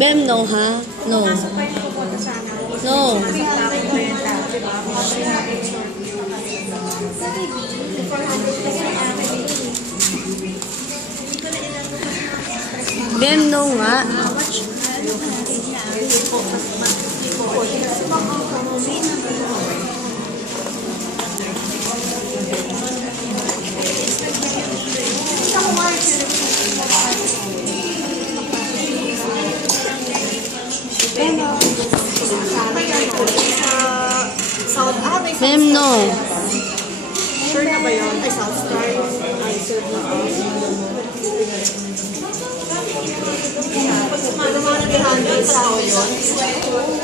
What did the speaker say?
Bem, no, ha? No. No. Bem, no nga. Ma'am, no. Sure na ba yun? Ay, South Star yung I-serve na ba? Pag sumama na 300, tao yun.